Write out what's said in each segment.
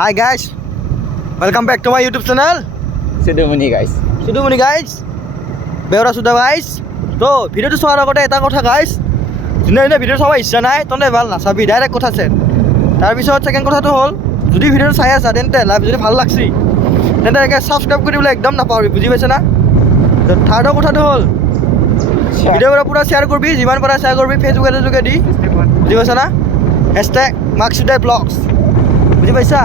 Hi guys, welcome back to my YouTube channel. Sudumuni guys. Sudumuni guys. Beura Suda guys. তো ভিডিওটো চোৱাৰ আগতে এটা কথা গাইছ, যোনে ভিডিও চাব ইচ্ছা নাই তনে ভাল নাচাবি, ডাইৰেক্ট কথা আছে। তাৰপিছত ছেকেণ্ড কথাটো হ'ল, যদি ভিডিওটো চাই আছা তেন্তে লাইভ যদি ভাল লাগছি তেন্তে ছাবস্ক্ৰাইব কৰিবলৈ একদম নাপাহৰি, বুজি পাইছে না? থাৰ্ডৰ কথাটো হ'ল ভিডিঅ'বোৰ পূৰা শ্বেয়াৰ কৰিবি, যিমান পাৰা শ্বেয়াৰ কৰিবি ফেচবুকে যোগেদি, বুজি পাইছা না? হেছটেগ মাৰ্কছুদাই ব্লগছ, বুজি পাইছা?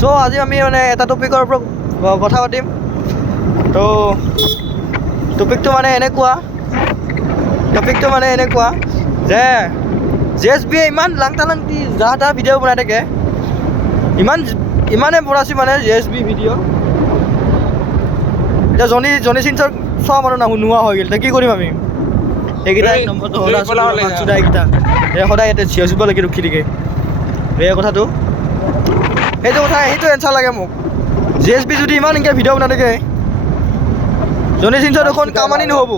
চ' আজি আমি মানে এটা টপিকৰ ওপৰত কথা পাতিম। তো টপিকটো মানে এনেকুৱা যে JSB ইমান লাংটি যাহা তাহা ভিডিঅ' বনাই থাকে, ইমানে বনাইছে মানে JSB ভিডিঅ'। এতিয়া জনি চিনচৰ চোৱা মানুহ নোহোৱা হৈ গ'ল, এতিয়া কি কৰিম আমি? এইকেইটা নম্বৰটো মাৰ্কছুদা এইকেইটা সদায় ইয়াতে চিঞৰ চিব লাগি ৰখি থাকে। এই কথাটো সেইটো এনচাৰ লাগে মোক। JSB যদি ইমান এনেকৈ ভিডিঅ' বনাই থাকে, জনি চিনচৰ দেখোন কামানি নহ'ব।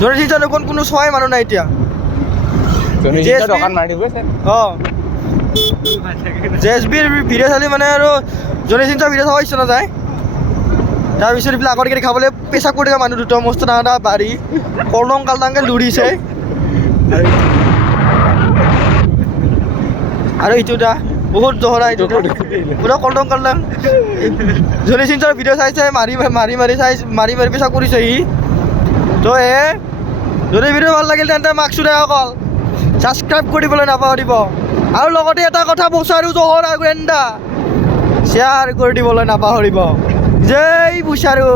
জনি চিনচৰ দেখোন কোনো চোৱাই মানুহ নাই এতিয়া। JSBৰ ভিডিঅ' চালি মানে আৰু জনি চিনচৰ ভিডিঅ' চাব ইচ্ছা নাযায়। তাৰপিছত এইবিলাক আগত খাবলৈ পেচাব কৰি থাকে মানুহ দুটা, মস্ত ডাঙৰ ডাঙৰ বাৰী কলং কালটাংকে লুৰিছে। আৰু এইটোটা বহুত জহৰা, এইটো পুৰা কলং কালটাং। জনি চিনচৰ ভিডিঅ' চাইছে, মাৰি পেচাব কৰিছে সি। তো যদি ভিডিঅ' ভাল লাগিল তেন্তে মাৰ্কছুদাই অকল ছাবস্ক্ৰাইব কৰিবলৈ নাপাহৰিব, আৰু লগতে এটা কথা বচাৰো জহৰ আগুৰেন্দা শ্বেয়াৰ কৰি দিবলৈ নাপাহৰিব। জয় বুচাৰু।